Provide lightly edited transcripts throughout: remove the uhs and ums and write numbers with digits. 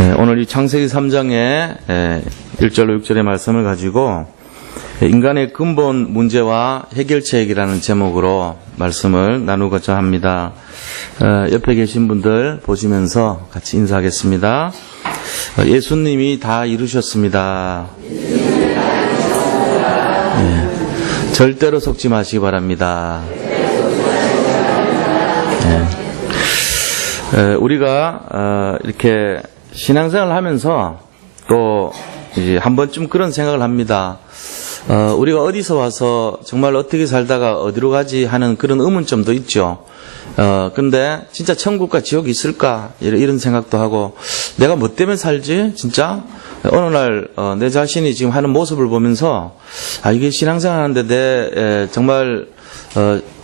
오늘 이 창세기 3장의 1절로 6절의 말씀을 가지고 인간의 근본 문제와 해결책이라는 제목으로 말씀을 나누고자 합니다. 옆에 계신 분들 보시면서 같이 인사하겠습니다. 예수님이 다 이루셨습니다. 절대로 속지 마시기 바랍니다. 우리가 이렇게 신앙생활을 하면서 또 이제 한 번쯤 그런 생각을 합니다. 우리가 어디서 와서 정말 어떻게 살다가 어디로 가지 하는 그런 의문점도 있죠. 근데 진짜 천국과 지옥이 있을까? 이런 생각도 하고, 내가 뭐 때문에 살지? 진짜? 어느 날, 내 자신이 지금 하는 모습을 보면서, 이게 신앙생활 하는데 정말,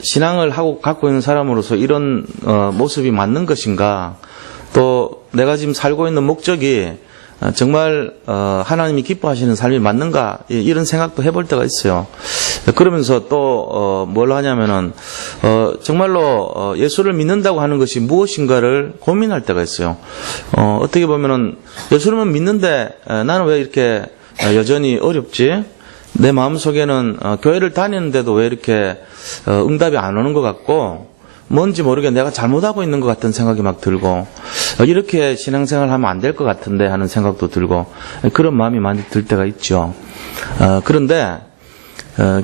신앙을 갖고 있는 사람으로서 이런, 모습이 맞는 것인가? 또, 내가 지금 살고 있는 목적이, 정말 하나님이 기뻐하시는 삶이 맞는가 이런 생각도 해볼 때가 있어요. 그러면서 또 뭘 하냐면은 정말로 예수를 믿는다고 하는 것이 무엇인가를 고민할 때가 있어요. 어떻게 보면은 예수를 믿는데 나는 왜 이렇게 여전히 어렵지? 내 마음속에는 교회를 다니는데도 왜 이렇게 응답이 안 오는 것 같고, 뭔지 모르게 내가 잘못하고 있는 것 같은 생각이 막 들고, 이렇게 신앙생활 하면 안 될 것 같은데 하는 생각도 들고, 그런 마음이 많이 들 때가 있죠. 그런데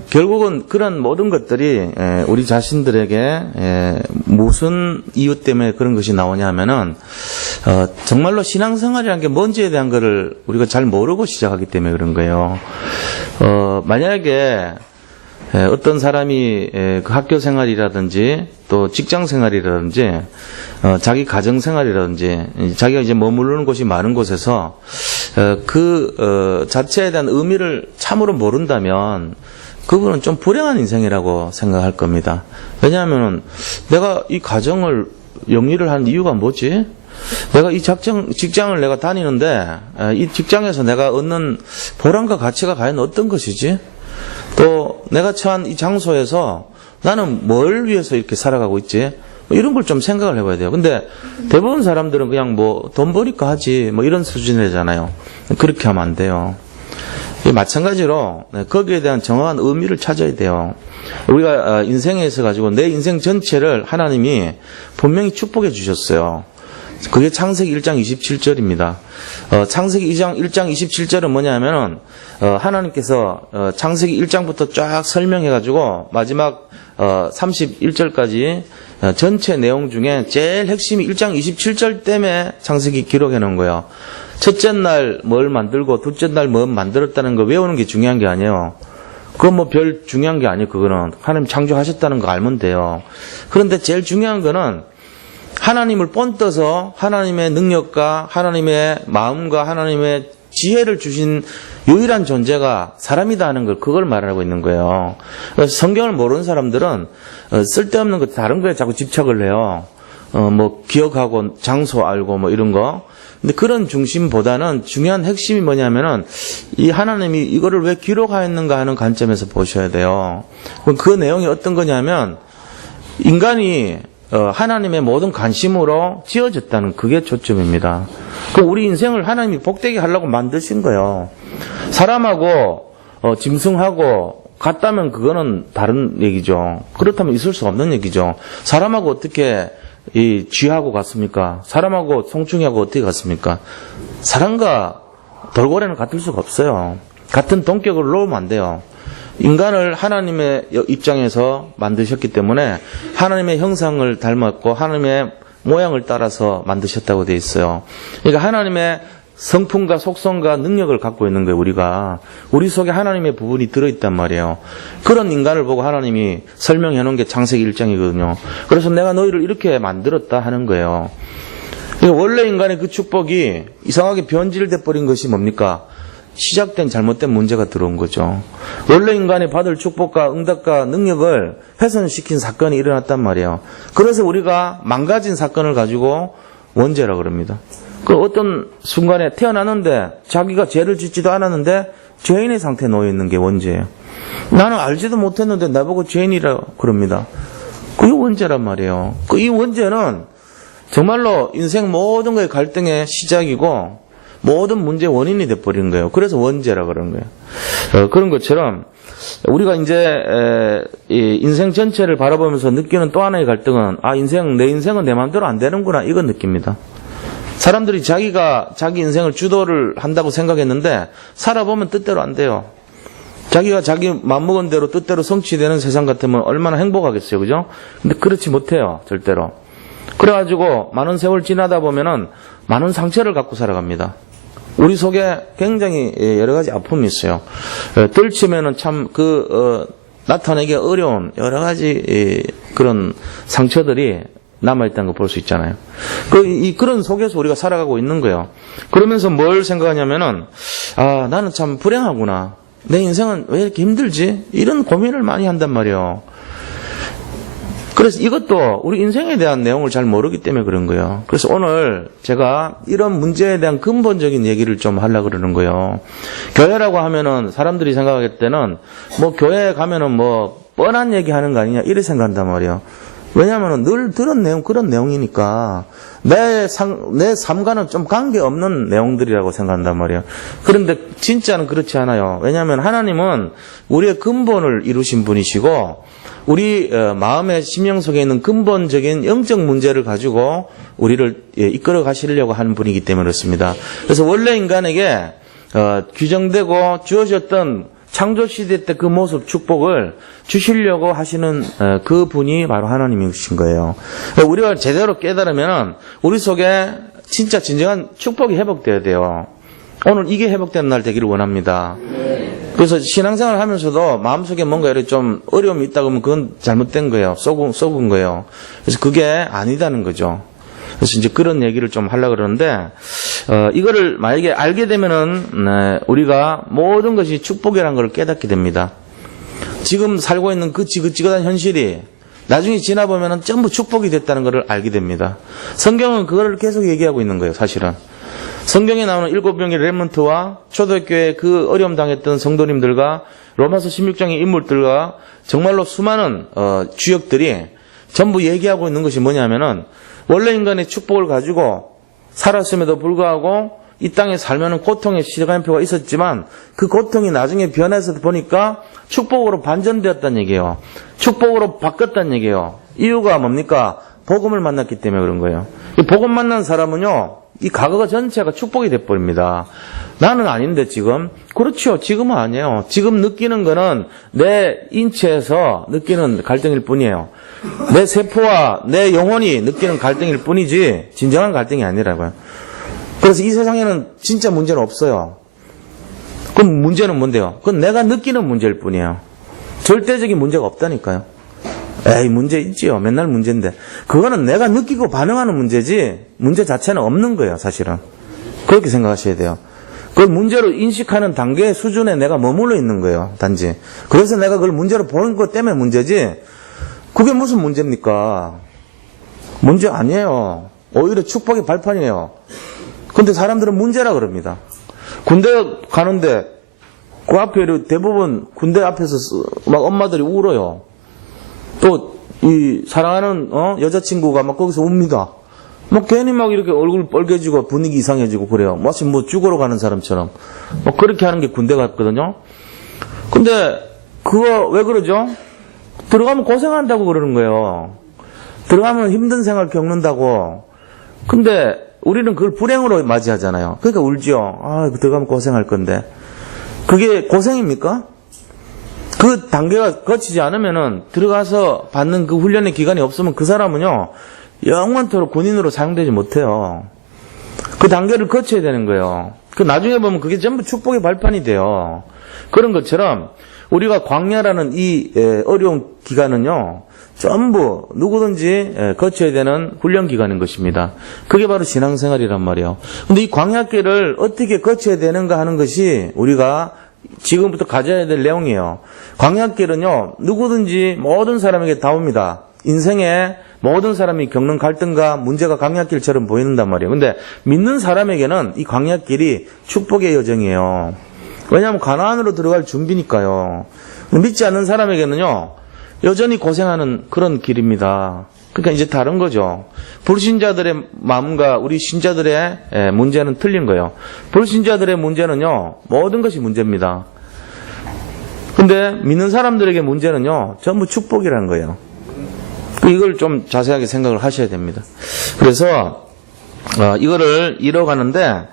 결국은 그런 모든 것들이 우리 자신들에게 무슨 이유 때문에 그런 것이 나오냐 하면은 정말로 신앙생활이라는 게 뭔지에 대한 거를 우리가 잘 모르고 시작하기 때문에 그런 거예요. 만약에 어떤 사람이 그 학교 생활이라든지 또 직장 생활이라든지 자기 가정 생활이라든지 자기가 이제 머무르는 곳이 많은 곳에서 그 자체에 대한 의미를 참으로 모른다면 그분은 좀 불행한 인생이라고 생각할 겁니다. 왜냐하면 내가 이 가정을 영위를 한 이유가 뭐지? 내가 이 직장을 내가 다니는데 이 직장에서 내가 얻는 보람과 가치가 과연 어떤 것이지? 또 내가 처한 이 장소에서 나는 뭘 위해서 이렇게 살아가고 있지? 이런 걸 좀 생각을 해봐야 돼요. 근데 대부분 사람들은 그냥 뭐 돈 버니까 하지 뭐 이런 수준이잖아요. 그렇게 하면 안 돼요. 마찬가지로 거기에 대한 정확한 의미를 찾아야 돼요. 우리가 인생에 있어 가지고 내 인생 전체를 하나님이 분명히 축복해 주셨어요. 그게 창세기 1장 27절입니다. 창세기 1장 27절은 뭐냐면은 하나님께서 창세기 1장부터 쫙 설명해가지고 마지막 31절까지 전체 내용 중에 제일 핵심이 1장 27절 때문에 창세기 기록해 놓은 거예요. 첫째 날 뭘 만들고 둘째 날 뭘 만들었다는 거 외우는 게 중요한 게 아니에요. 그건 뭐 별 중요한 게 아니에요. 그거는 하나님 창조하셨다는 거 알면 돼요. 그런데 제일 중요한 거는 하나님을 본떠서 하나님의 능력과 하나님의 마음과 하나님의 지혜를 주신 유일한 존재가 사람이다 하는 걸, 그걸 말하고 있는 거예요. 그래서 성경을 모르는 사람들은 쓸데없는 것 다른 거에 자꾸 집착을 해요. 뭐 기억하고 장소 알고 뭐 이런 거. 근데 그런 중심보다는 중요한 핵심이 뭐냐면은 이 하나님이 이거를 왜 기록하였는가 하는 관점에서 보셔야 돼요. 그 내용이 어떤 거냐면 인간이 하나님의 모든 관심으로 지어졌다는 그게 초점입니다. 우리 인생을 하나님이 복되게 하려고 만드신 거예요. 사람하고 짐승하고 같다면 그거는 다른 얘기죠. 그렇다면 있을 수 없는 얘기죠. 사람하고 어떻게 이 쥐하고 같습니까? 사람하고 송충이하고 어떻게 같습니까? 사람과 돌고래는 같을 수가 없어요. 같은 동격을 놓으면 안 돼요. 인간을 하나님의 입장에서 만드셨기 때문에 하나님의 형상을 닮았고 하나님의 모양을 따라서 만드셨다고 되어 있어요. 그러니까 하나님의 성품과 속성과 능력을 갖고 있는 거예요. 우리 속에 하나님의 부분이 들어있단 말이에요. 그런 인간을 보고 하나님이 설명해 놓은 게 창세기 1장이거든요. 그래서 내가 너희를 이렇게 만들었다 하는 거예요. 그러니까 원래 인간의 그 축복이 이상하게 변질돼 버린 것이 뭡니까? 시작된 잘못된 문제가 들어온 거죠. 원래 인간이 받을 축복과 응답과 능력을 훼손시킨 사건이 일어났단 말이에요. 그래서 우리가 망가진 사건을 가지고 원죄라 그럽니다. 그 어떤 순간에 태어났는데 자기가 죄를 짓지도 않았는데 죄인의 상태에 놓여 있는 게 원죄예요. 나는 알지도 못했는데 나보고 죄인이라 그럽니다. 그게 원죄란 말이에요. 이 원죄는 정말로 인생 모든 거의 갈등의 시작이고 모든 문제의 원인이 돼버리는 거예요. 그래서 원죄라 그러는 거예요. 그런 것처럼 우리가 이제 이 인생 전체를 바라보면서 느끼는 또 하나의 갈등은 내 인생은 내 마음대로 안 되는구나 이건 느낍니다. 사람들이 자기 인생을 주도를 한다고 생각했는데 살아보면 뜻대로 안 돼요. 자기가 자기 마음먹은 대로 뜻대로 성취되는 세상 같으면 얼마나 행복하겠어요. 그죠? 근데 그렇지 못해요. 절대로. 그래가지고 많은 세월 지나다 보면은 많은 상처를 갖고 살아갑니다. 우리 속에 굉장히 여러 가지 아픔이 있어요. 떨치면은 참 나타내기 어려운 여러 가지 그런 상처들이 남아있다는 거 볼 수 있잖아요. 그런 속에서 우리가 살아가고 있는 거예요. 그러면서 뭘 생각하냐면은, 나는 참 불행하구나. 내 인생은 왜 이렇게 힘들지? 이런 고민을 많이 한단 말이에요. 그래서 이것도 우리 인생에 대한 내용을 잘 모르기 때문에 그런 거예요. 그래서 오늘 제가 이런 문제에 대한 근본적인 얘기를 좀 하려고 그러는 거예요. 교회라고 하면은 사람들이 생각할 때는 교회에 가면은 뻔한 얘기 하는 거 아니냐 이렇게 생각한단 말이에요. 왜냐하면 늘 들은 내용, 그런 내용이니까 내 삶과는 좀 관계없는 내용들이라고 생각한단 말이에요. 그런데 진짜는 그렇지 않아요. 왜냐하면 하나님은 우리의 근본을 이루신 분이시고 우리 마음의 심령 속에 있는 근본적인 영적 문제를 가지고 우리를 이끌어 가시려고 하는 분이기 때문에 그렇습니다. 그래서 원래 인간에게 규정되고 주어졌던 창조시대 때 그 모습, 축복을 주시려고 하시는 그 분이 바로 하나님이신 거예요. 우리가 제대로 깨달으면 우리 속에 진짜 진정한 축복이 회복돼야 돼요. 오늘 이게 회복되는 날 되기를 원합니다. 그래서 신앙생활 하면서도 마음속에 뭔가 이렇게 좀 어려움이 있다 그러면 그건 잘못된 거예요. 썩은 거예요. 그래서 그게 아니다는 거죠. 그래서 이제 그런 얘기를 좀 하려고 그러는데, 이거를 만약에 알게 되면은, 우리가 모든 것이 축복이라는 걸 깨닫게 됩니다. 지금 살고 있는 그 지긋지긋한 현실이 나중에 지나보면은 전부 축복이 됐다는 것을 알게 됩니다. 성경은 그거를 계속 얘기하고 있는 거예요, 사실은. 성경에 나오는 7명의 렘넌트와 초대교회 그 어려움 당했던 성도님들과 로마서 16장의 인물들과 정말로 수많은 주역들이 전부 얘기하고 있는 것이 뭐냐면은 원래 인간의 축복을 가지고 살았음에도 불구하고 이 땅에 살면은 고통의 시간표가 있었지만 그 고통이 나중에 변해서 보니까 축복으로 반전되었다는 얘기예요. 축복으로 바뀌었다는 얘기예요. 이유가 뭡니까? 복음을 만났기 때문에 그런 거예요. 이 복음 만난 사람은요, 이 과거 전체가 축복이 돼버립니다. 나는 아닌데 지금. 그렇죠. 지금은 아니에요. 지금 느끼는 거는 내 인체에서 느끼는 갈등일 뿐이에요. 내 세포와 내 영혼이 느끼는 갈등일 뿐이지 진정한 갈등이 아니라고요. 그래서 이 세상에는 진짜 문제는 없어요. 그럼 문제는 뭔데요? 그건 내가 느끼는 문제일 뿐이에요. 절대적인 문제가 없다니까요. 문제 있지요. 맨날 문제인데. 그거는 내가 느끼고 반응하는 문제지 문제 자체는 없는 거예요, 사실은. 그렇게 생각하셔야 돼요. 그걸 문제로 인식하는 단계의 수준에 내가 머물러 있는 거예요, 단지. 그래서 내가 그걸 문제로 보는 것 때문에 문제지 그게 무슨 문제입니까? 문제 아니에요. 오히려 축복의 발판이에요. 근데 사람들은 문제라 그럽니다. 군대 가는데 그 앞에 대부분 군대 앞에서 막 엄마들이 울어요. 또 이 사랑하는 여자친구가 막 거기서 웁니다. 막 괜히 막 이렇게 얼굴 빨개지고 분위기 이상해지고 그래요. 마치 죽으러 가는 사람처럼 막 그렇게 하는 게 군대 같거든요. 근데 그거 왜 그러죠? 들어가면 고생한다고 그러는 거예요. 들어가면 힘든 생활 겪는다고. 근데 우리는 그걸 불행으로 맞이하잖아요. 그러니까 울죠. 들어가면 고생할 건데. 그게 고생입니까? 그 단계가 거치지 않으면은 들어가서 받는 그 훈련의 기간이 없으면 그 사람은요, 영원토록 군인으로 사용되지 못해요. 그 단계를 거쳐야 되는 거예요. 그 나중에 보면 그게 전부 축복의 발판이 돼요. 그런 것처럼 우리가 광야라는 이 어려운 기간은요, 전부 누구든지 거쳐야 되는 훈련 기간인 것입니다. 그게 바로 신앙생활이란 말이에요. 근데 이 광야길을 어떻게 거쳐야 되는가 하는 것이 우리가 지금부터 가져야 될 내용이에요. 광야길은요, 누구든지 모든 사람에게 다 옵니다. 인생에 모든 사람이 겪는 갈등과 문제가 광야길처럼 보이는단 말이에요. 근데 믿는 사람에게는 이 광야길이 축복의 여정이에요. 왜냐하면 가나안으로 들어갈 준비니까요. 믿지 않는 사람에게는요, 여전히 고생하는 그런 길입니다. 그러니까 이제 다른 거죠. 불신자들의 마음과 우리 신자들의 문제는 틀린 거예요. 불신자들의 문제는요, 모든 것이 문제입니다. 근데 믿는 사람들에게 문제는요, 전부 축복이라는 거예요. 이걸 좀 자세하게 생각을 하셔야 됩니다. 그래서 이거를 이뤄가는데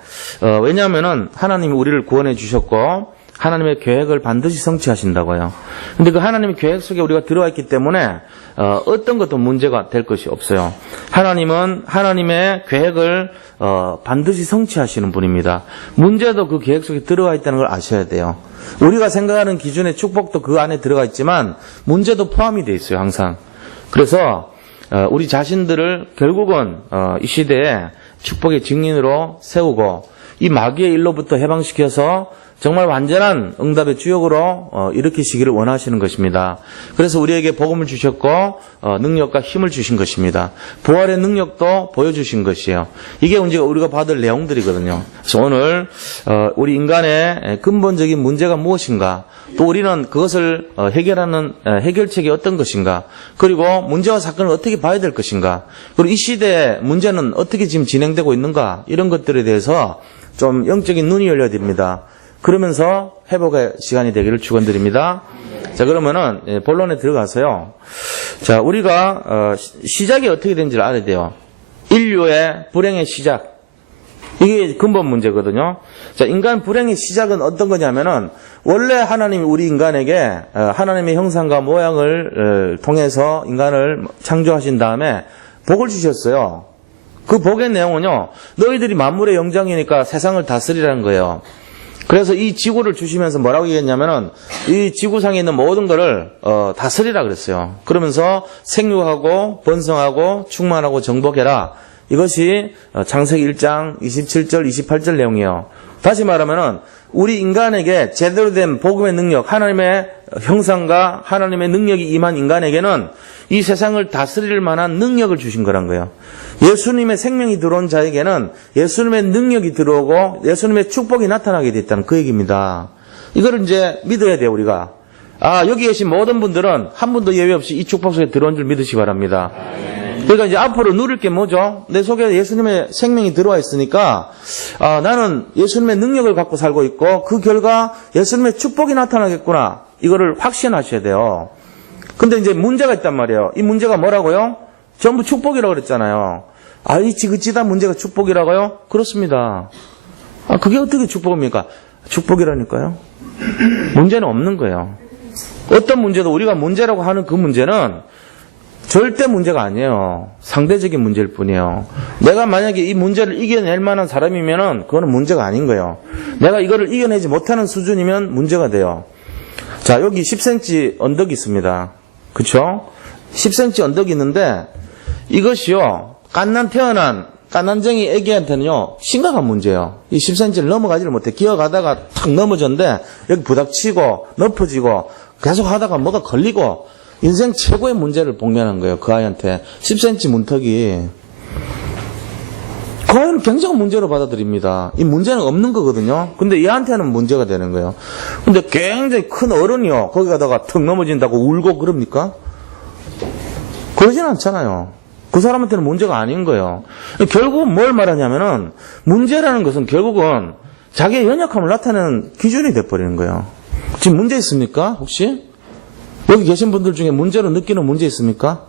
왜냐하면은 하나님이 우리를 구원해 주셨고 하나님의 계획을 반드시 성취하신다고요. 근데 그 하나님의 계획 속에 우리가 들어와 있기 때문에 어떤 것도 문제가 될 것이 없어요. 하나님은 하나님의 계획을 반드시 성취하시는 분입니다. 문제도 그 계획 속에 들어와 있다는 걸 아셔야 돼요. 우리가 생각하는 기준의 축복도 그 안에 들어가 있지만 문제도 포함이 돼 있어요, 항상. 그래서 우리 자신들을 결국은 이 시대에 축복의 증인으로 세우고 이 마귀의 일로부터 해방시켜서 정말 완전한 응답의 주역으로 일으키시기를 원하시는 것입니다. 그래서 우리에게 복음을 주셨고 능력과 힘을 주신 것입니다. 부활의 능력도 보여주신 것이에요. 이게 우리가 받을 내용들이거든요. 그래서 오늘 우리 인간의 근본적인 문제가 무엇인가, 또 우리는 그것을 해결하는 해결책이 어떤 것인가, 그리고 문제와 사건을 어떻게 봐야 될 것인가, 그리고 이 시대의 문제는 어떻게 지금 진행되고 있는가, 이런 것들에 대해서 좀 영적인 눈이 열려야 됩니다. 그러면서 회복의 시간이 되기를 축원드립니다. 자, 그러면은 본론에 들어가서요. 자, 우리가 시작이 어떻게 되는지를 알아야 돼요. 인류의 불행의 시작. 이게 근본 문제거든요. 자, 인간 불행의 시작은 어떤 거냐면은 원래 하나님이 우리 인간에게 하나님의 형상과 모양을 통해서 인간을 창조하신 다음에 복을 주셨어요. 그 복의 내용은요, 너희들이 만물의 영장이니까 세상을 다스리라는 거예요. 그래서 이 지구를 주시면서 뭐라고 얘기했냐면은 이 지구상에 있는 모든 거를 다스리라 그랬어요. 그러면서 생육하고 번성하고 충만하고 정복해라. 이것이 창세기 1장 27절 28절 내용이에요. 다시 말하면은 우리 인간에게 제대로 된 복음의 능력, 하나님의 형상과 하나님의 능력이 임한 인간에게는 이 세상을 다스릴 만한 능력을 주신 거란 거예요. 예수님의 생명이 들어온 자에게는 예수님의 능력이 들어오고 예수님의 축복이 나타나게 됐다는 그 얘기입니다. 이거를 이제 믿어야 돼요, 우리가. 여기 계신 모든 분들은 한 분도 예외 없이 이 축복 속에 들어온 줄 믿으시기 바랍니다. 그러니까 이제 앞으로 누릴 게 뭐죠? 내 속에 예수님의 생명이 들어와 있으니까 나는 예수님의 능력을 갖고 살고 있고 그 결과 예수님의 축복이 나타나겠구나. 이거를 확신하셔야 돼요. 근데 이제 문제가 있단 말이에요. 이 문제가 뭐라고요? 전부 축복이라고 그랬잖아요. 이 지긋지다 문제가 축복이라고요? 그렇습니다. 그게 어떻게 축복입니까? 축복이라니까요. 문제는 없는 거예요. 어떤 문제도 우리가 문제라고 하는 그 문제는 절대 문제가 아니에요. 상대적인 문제일 뿐이에요. 내가 만약에 이 문제를 이겨낼 만한 사람이면은 그거는 문제가 아닌 거예요. 내가 이거를 이겨내지 못하는 수준이면 문제가 돼요. 자, 여기 10cm 언덕이 있습니다. 그쵸? 10cm 언덕이 있는데 이것이요, 태어난 깐난쟁이 애기한테는요, 심각한 문제예요. 이 10cm를 넘어가지를 못해. 기어가다가 탁 넘어졌는데, 여기 부닥치고, 높아지고, 계속 하다가 뭐가 걸리고, 인생 최고의 문제를 복면한 거예요, 그 아이한테. 10cm 문턱이. 그 아이는 굉장히 문제로 받아들입니다. 이 문제는 없는 거거든요. 근데 얘한테는 문제가 되는 거예요. 근데 굉장히 큰 어른이요, 거기 가다가 턱 넘어진다고 울고 그럽니까? 그러진 않잖아요. 그 사람한테는 문제가 아닌 거예요. 결국은 뭘 말하냐면은 문제라는 것은 결국은 자기의 연약함을 나타내는 기준이 돼버리는 거예요. 지금 문제 있습니까? 혹시? 여기 계신 분들 중에 문제로 느끼는 문제 있습니까?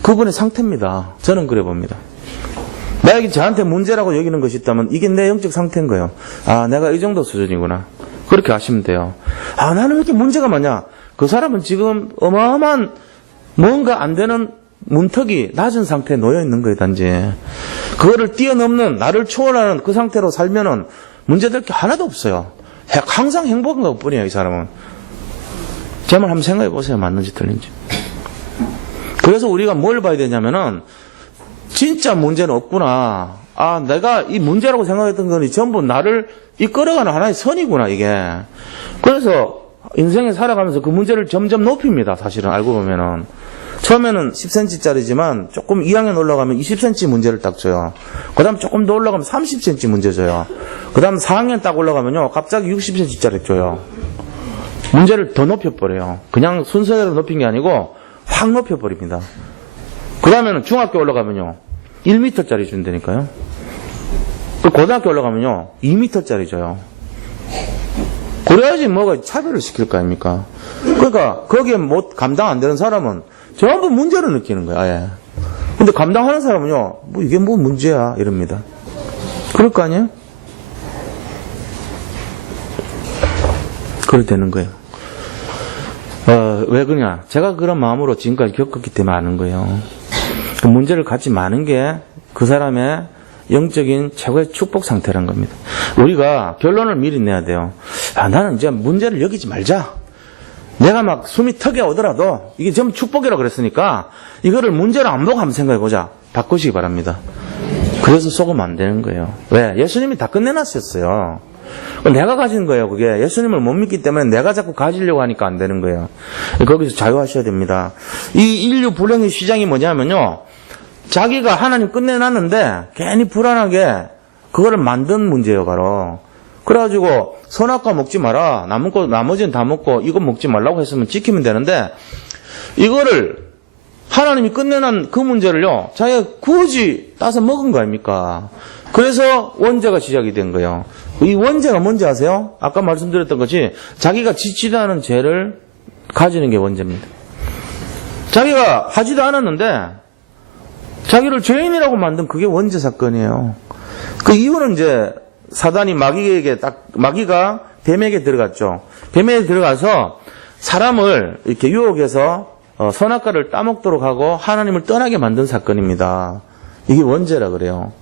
그분의 상태입니다. 저는 그래 봅니다. 만약에 저한테 문제라고 여기는 것이 있다면 이게 내 영적 상태인 거예요. 내가 이 정도 수준이구나. 그렇게 아시면 돼요. 나는 왜 이렇게 문제가 많냐? 그 사람은 지금 어마어마한 뭔가 안 되는 문턱이 낮은 상태에 놓여 있는 거예요, 단지. 그거를 뛰어넘는, 나를 초월하는 그 상태로 살면은 문제될 게 하나도 없어요. 항상 행복한 것 뿐이에요, 이 사람은. 제 말 한번 생각해 보세요, 맞는지 틀린지. 그래서 우리가 뭘 봐야 되냐면은, 진짜 문제는 없구나. 내가 이 문제라고 생각했던 거니 전부 나를 이끌어가는 하나의 선이구나, 이게. 그래서 인생에 살아가면서 그 문제를 점점 높입니다, 사실은, 알고 보면은. 처음에는 10cm짜리지만 조금 2학년 올라가면 20cm 문제를 딱 줘요. 그 다음 조금 더 올라가면 30cm 문제 줘요. 그 다음 4학년 딱 올라가면요, 갑자기 60cm짜리 줘요. 문제를 더 높여버려요. 그냥 순서대로 높인 게 아니고 확 높여버립니다. 그 다음에는 중학교 올라가면요. 1m짜리 준다니까요. 그 고등학교 올라가면요. 2m짜리 줘요. 그래야지 뭐가 차별을 시킬 거 아닙니까? 그러니까 거기에 못 감당 안 되는 사람은 전부 문제를 느끼는 거야. 아예. 근데 감당하는 사람은요. 뭐 이게 뭐 문제야 이럽니다. 그럴 거 아니에요? 그렇게 되는 거예요. 왜 그러냐? 제가 그런 마음으로 지금까지 겪었기 때문에 아는 거예요. 그 문제를 갖지 마는 게 그 사람의 영적인 최고의 축복 상태란 겁니다. 우리가 결론을 미리 내야 돼요. 나는 이제 문제를 여기지 말자. 내가 막 숨이 턱에 오더라도 이게 전부 축복이라고 그랬으니까 이거를 문제로 안 보고 한번 생각해보자. 바꾸시기 바랍니다. 그래서 속으면 안 되는 거예요. 왜? 예수님이 다 끝내놨었어요. 내가 가진 거예요. 그게 예수님을 못 믿기 때문에 내가 자꾸 가지려고 하니까 안 되는 거예요. 거기서 자유하셔야 됩니다. 이 인류 불행의 시장이 뭐냐면요. 자기가 하나님 끝내놨는데 괜히 불안하게 그거를 만든 문제예요. 바로. 그래가지고 선악과 먹지 마라. 남은 거 나머지는 다 먹고 이거 먹지 말라고 했으면 지키면 되는데 이거를 하나님이 끝내놓은 그 문제를요. 자기가 굳이 따서 먹은 거 아닙니까? 그래서 원죄가 시작이 된 거예요. 이 원죄가 뭔지 아세요? 아까 말씀드렸던 것이 자기가 지지도 않은 죄를 가지는 게 원죄입니다. 자기가 하지도 않았는데 자기를 죄인이라고 만든 그게 원죄 사건이에요. 그 이유는 이제 사단이 마귀가 뱀에게 들어갔죠. 뱀에게 들어가서 사람을 이렇게 유혹해서 선악과를 따먹도록 하고 하나님을 떠나게 만든 사건입니다. 이게 원죄라 그래요.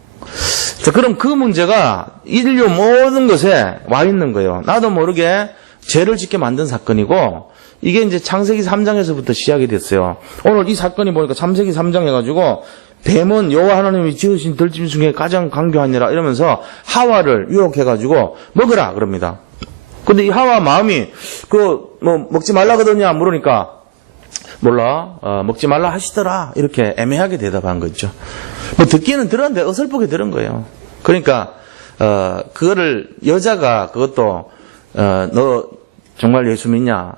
자, 그럼 그 문제가 인류 모든 것에 와 있는 거예요. 나도 모르게 죄를 짓게 만든 사건이고 이게 이제 창세기 3장에서부터 시작이 됐어요. 오늘 이 사건이 보니까 창세기 3장 해가지고 뱀은 여호와 하나님이 지으신 들짐 중에 가장 강교하니라 이러면서 하와를 유혹해가지고 먹으라 그럽니다. 근데 이 하와 마음이 먹지 말라 그러냐 물으니까 몰라 먹지 말라 하시더라 이렇게 애매하게 대답한 거죠. 뭐 듣기는 들었는데 어설프게 들은 거예요. 그러니까 그거를 여자가 그것도 너 정말 예수 믿냐?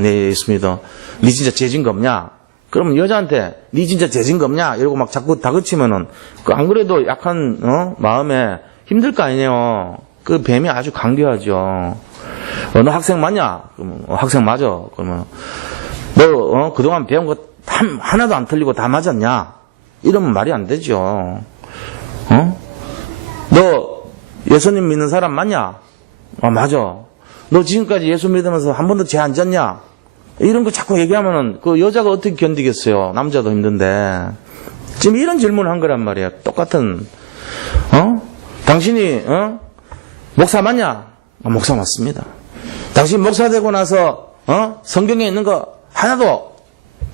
네 예수 믿어. 네 진짜 죄진 거 없냐? 그러면 여자한테 네 진짜 죄진 거 없냐? 이러고 막 자꾸 다그치면은 안 그래도 약한 마음에 힘들 거 아니에요. 그 뱀이 아주 강교하죠. 너 학생 맞냐? 그러면 학생 맞아. 그러면 너 그동안 배운 거 하나도 안 틀리고 다 맞았냐? 이러면 말이 안 되죠. 너 예수님 믿는 사람 맞냐? 맞아. 너 지금까지 예수 믿으면서 한 번도 죄 안 졌냐? 이런 거 자꾸 얘기하면은 그 여자가 어떻게 견디겠어요? 남자도 힘든데. 지금 이런 질문을 한 거란 말이야. 똑같은. 당신이 목사 맞냐? 목사 맞습니다. 당신 목사 되고 나서 성경에 있는 거 하나도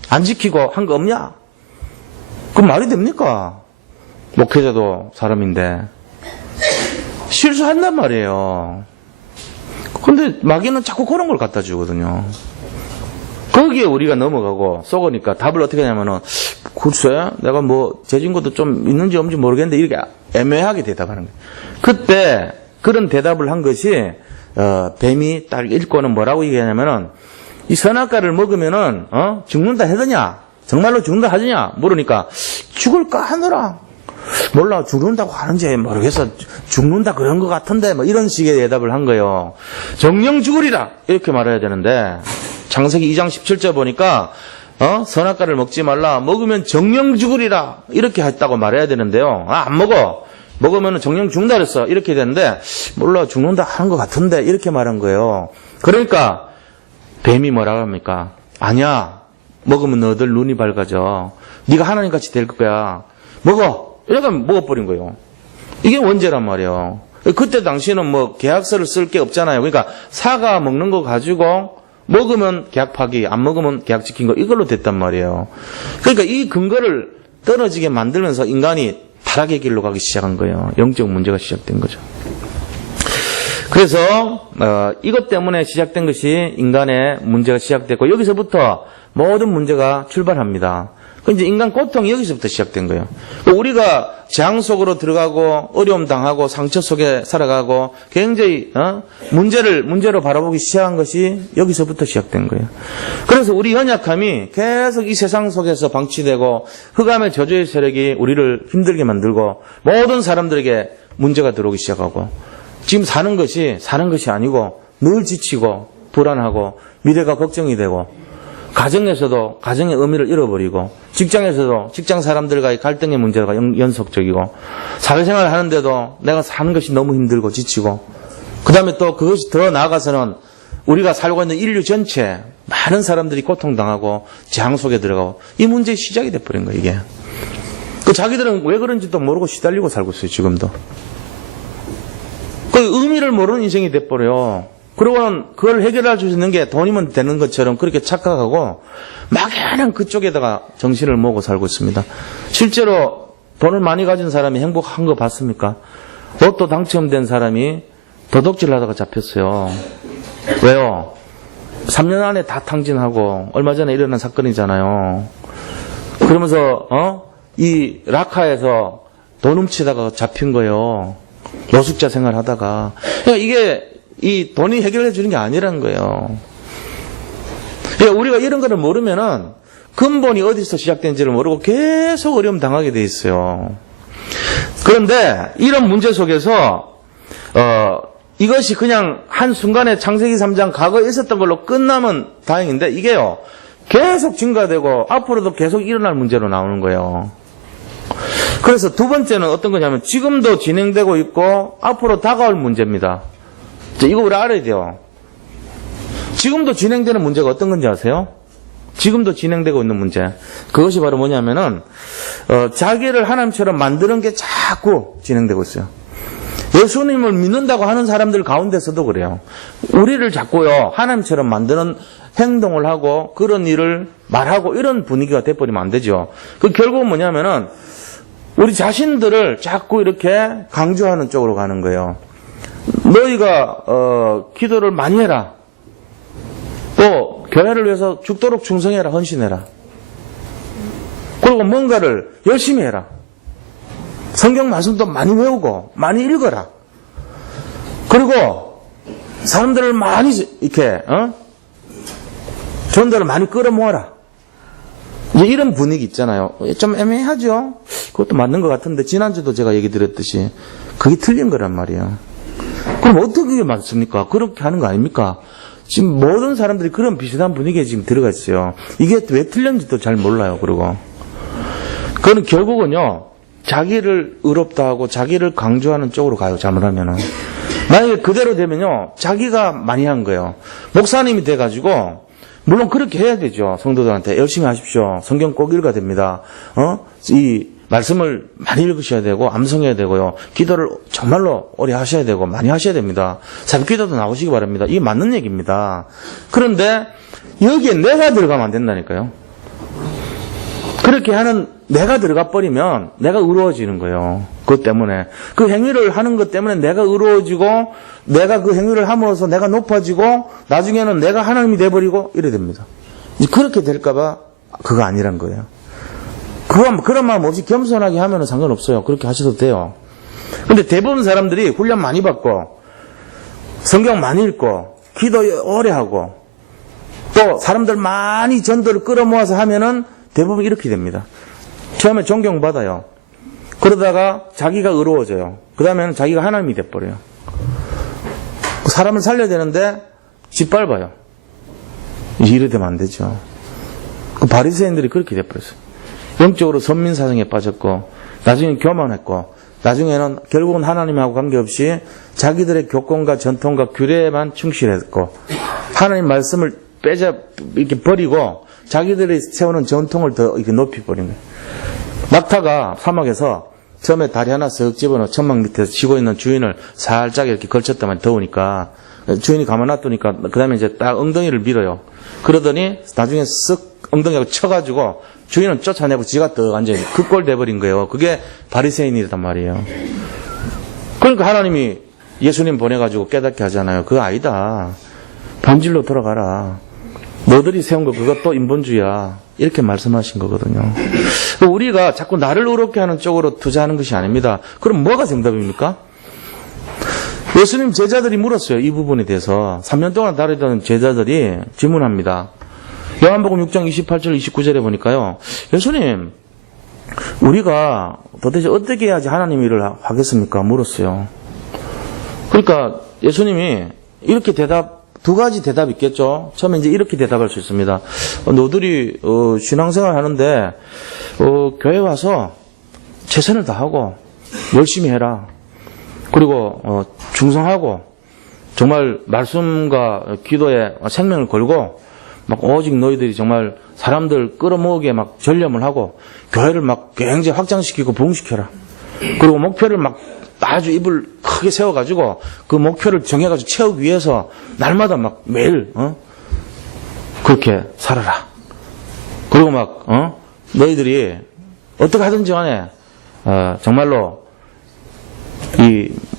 안 지키고 한 거 없냐? 그럼 말이 됩니까? 목회자도 사람인데 실수한단 말이에요. 근데 마귀는 자꾸 그런 걸 갖다 주거든요. 거기에 우리가 넘어가고 속으니까 답을 어떻게 하냐면은 글쎄 내가 뭐 죄진 것도 좀 있는지 없는지 모르겠는데 이렇게 애매하게 대답하는 거예요. 그때 그런 대답을 한 것이 뱀이 딱 읽고는 뭐라고 얘기하냐면은 이 선악과를 먹으면은 죽는다 하더냐? 정말로 죽는다 하더냐? 물으니까 죽을까 하느라 몰라 죽는다고 하는지 모르겠어. 죽는다 그런 것 같은데 뭐 이런 식의 대답을 한 거예요. 정령 죽으리라 이렇게 말해야 되는데 창세기 2장 17절 보니까 선악과를 먹지 말라 먹으면 정령 죽으리라 이렇게 했다고 말해야 되는데요. 안 먹어. 먹으면 정령 죽는다 그랬어. 이렇게 되는데 몰라 죽는다 하는 것 같은데 이렇게 말한 거예요. 그러니까 뱀이 뭐라고 합니까? 아니야. 먹으면 너희들 눈이 밝아져. 네가 하나님같이 될 거야. 먹어. 이러니까 먹어버린 거예요. 이게 원죄란 말이에요. 그때 당시에는 뭐 계약서를 쓸 게 없잖아요. 그러니까 사과 먹는 거 가지고 먹으면 계약 파기, 안 먹으면 계약 지킨 거 이걸로 됐단 말이에요. 그러니까 이 근거를 떨어지게 만들면서 인간이 타락의 길로 가기 시작한 거예요. 영적 문제가 시작된 거죠. 그래서 이것 때문에 시작된 것이 인간의 문제가 시작됐고 여기서부터 모든 문제가 출발합니다. 그 이제 인간 고통이 여기서부터 시작된 거예요. 우리가 재앙 속으로 들어가고 어려움 당하고 상처 속에 살아가고 굉장히 문제로 바라보기 시작한 것이 여기서부터 시작된 거예요. 그래서 우리 연약함이 계속 이 세상 속에서 방치되고 흑암의 저주의 세력이 우리를 힘들게 만들고 모든 사람들에게 문제가 들어오기 시작하고 지금 사는 것이 아니고 늘 지치고 불안하고 미래가 걱정이 되고 가정에서도 가정의 의미를 잃어버리고 직장에서도 직장 사람들과의 갈등의 문제가 연속적이고 사회생활을 하는데도 내가 사는 것이 너무 힘들고 지치고 그 다음에 또 그것이 더 나아가서는 우리가 살고 있는 인류 전체 많은 사람들이 고통당하고 재앙 속에 들어가고 이 문제의 시작이 돼버린 거예요. 이게 그 자기들은 왜 그런지도 모르고 시달리고 살고 있어요. 지금도 그 의미를 모르는 인생이 돼버려요. 그러고는 그걸 해결할 수 있는 게 돈이면 되는 것처럼 그렇게 착각하고 막연한 그쪽에다가 정신을 모으고 살고 있습니다. 실제로 돈을 많이 가진 사람이 행복한 거 봤습니까? 로또 당첨된 사람이 도둑질 하다가 잡혔어요. 왜요? 3년 안에 다 탕진하고 얼마 전에 일어난 사건이잖아요. 그러면서 이 라카에서 돈 훔치다가 잡힌 거예요. 노숙자 생활하다가. 그러니까 이게 이 돈이 해결해 주는 게 아니라는 거예요. 그러니까 우리가 이런 거를 모르면은 근본이 어디서 시작된지를 모르고 계속 어려움 당하게 돼 있어요. 그런데 이런 문제 속에서 이것이 그냥 한순간에 창세기 3장 과거에 있었던 걸로 끝나면 다행인데 이게요 계속 증가되고 앞으로도 계속 일어날 문제로 나오는 거예요. 그래서 두 번째는 어떤 거냐면 지금도 진행되고 있고 앞으로 다가올 문제입니다. 이거 우리 알아야 돼요. 지금도 진행되는 문제가 어떤 건지 아세요? 지금도 진행되고 있는 문제. 그것이 바로 뭐냐면은 자기를 하나님처럼 만드는 게 자꾸 진행되고 있어요. 예수님을 믿는다고 하는 사람들 가운데서도 그래요. 우리를 자꾸요 하나님처럼 만드는 행동을 하고 그런 일을 말하고 이런 분위기가 돼버리면 안 되죠. 그 결국은 뭐냐면은 우리 자신들을 자꾸 이렇게 강조하는 쪽으로 가는 거예요. 너희가 기도를 많이 해라. 또 교회를 위해서 죽도록 충성해라. 헌신해라. 그리고 뭔가를 열심히 해라. 성경 말씀도 많이 외우고 많이 읽어라. 그리고 사람들을 많이 이렇게 전도를 많이 끌어모아라. 이제 이런 분위기 있잖아요. 좀 애매하죠. 그것도 맞는 것 같은데 지난주도 제가 얘기 드렸듯이 그게 틀린 거란 말이에요. 그럼 어떻게 그게 맞습니까? 그렇게 하는 거 아닙니까? 지금 모든 사람들이 그런 비슷한 분위기에 지금 들어가 있어요. 이게 왜 틀렸는지도 잘 몰라요. 그리고 그거는 결국은요 자기를 의롭다 하고 자기를 강조하는 쪽으로 가요. 잘못하면은 만약에 그대로 되면요 자기가 많이 한 거예요. 목사님이 돼가지고 물론 그렇게 해야 되죠. 성도들한테 열심히 하십시오. 성경 꼭 읽어야 됩니다. 이 말씀을 많이 읽으셔야 되고 암송해야 되고요. 기도를 정말로 오래 하셔야 되고 많이 하셔야 됩니다. 새벽기도도 나오시기 바랍니다. 이게 맞는 얘기입니다. 그런데 여기에 내가 들어가면 안 된다니까요. 그렇게 하는 내가 들어가 버리면 내가 의로워지는 거예요. 그것 때문에 그 행위를 하는 것 때문에 내가 의로워지고 내가 그 행위를 함으로써 내가 높아지고 나중에는 내가 하나님이 돼버리고 이래 됩니다. 그렇게 될까봐 그거 아니란 거예요. 그런 마음 없이 겸손하게 하면 상관없어요. 그렇게 하셔도 돼요. 근데 대부분 사람들이 훈련 많이 받고 성경 많이 읽고 기도 오래 하고 또 사람들 많이 전도를 끌어모아서 하면은 대부분 이렇게 됩니다. 처음에 존경받아요. 그러다가 자기가 의로워져요. 그 다음에는 자기가 하나님이 돼버려요. 사람을 살려야 되는데 짓밟아요. 이래 되면 안 되죠. 그 바리새인들이 그렇게 돼버렸어요. 영적으로 선민사상에 빠졌고 나중에 교만했고 나중에는 결국은 하나님하고 관계없이 자기들의 교권과 전통과 규례에만 충실했고 하나님 말씀을 이렇게 버리고 자기들이 세우는 전통을 더 이렇게 높여버린 거예요. 낙타가 사막에서 처음에 다리 하나 쓱 집어넣어 천막 밑에서 쉬고 있는 주인을 살짝 이렇게 걸쳤다만 더우니까 주인이 가만 놔두니까 그 다음에 이제 딱 엉덩이를 밀어요. 그러더니 나중에 쓱 엉덩이하고 쳐가지고 주인은 쫓아내고 지가 떡 앉아있는 그 꼴 돼버린 거예요. 그게 바리새인이란 말이에요. 그러니까 하나님이 예수님 보내가지고 깨닫게 하잖아요. 그거 아니다. 본질로 돌아가라. 너들이 세운 거 그것도 인본주의야. 이렇게 말씀하신 거거든요. 우리가 자꾸 나를 의롭게 하는 쪽으로 투자하는 것이 아닙니다. 그럼 뭐가 정답입니까? 예수님 제자들이 물었어요. 이 부분에 대해서. 3년 동안 다니던 제자들이 질문합니다. 요한복음 6장 28절 29절에 보니까요. 예수님, 우리가 도대체 어떻게 해야지 하나님 일을 하겠습니까? 물었어요. 그러니까 예수님이 이렇게 두 가지 대답이 있겠죠. 처음에 이제 이렇게 대답할 수 있습니다. 너들이 신앙생활 하는데 교회 와서 최선을 다하고 열심히 해라. 그리고 충성하고 정말 말씀과 기도에 생명을 걸고 막 오직 너희들이 정말 사람들 끌어모으기에 막 전념을 하고 교회를 막 굉장히 확장시키고 부흥시켜라. 그리고 목표를 막 아주 입을 크게 세워가지고 그 목표를 정해가지고 채우기 위해서 날마다 막 매일 그렇게 살아라. 그리고 막 너희들이 어떻게 하든지 간에 정말로